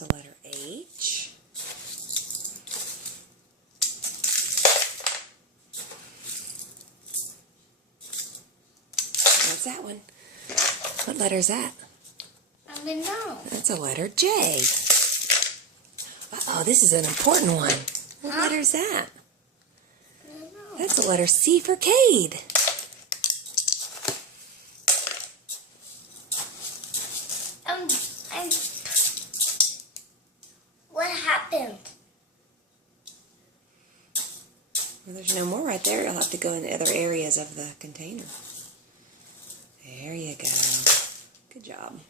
It's a letter H. What's that one? What letter is that? I don't know. That's a letter J. Uh-oh, this is an important one. What letter is that? I don't know. That's a letter C for Cade. What happened? Well, there's no more right there. You'll have to go in the other areas of the container. There you go. Good job.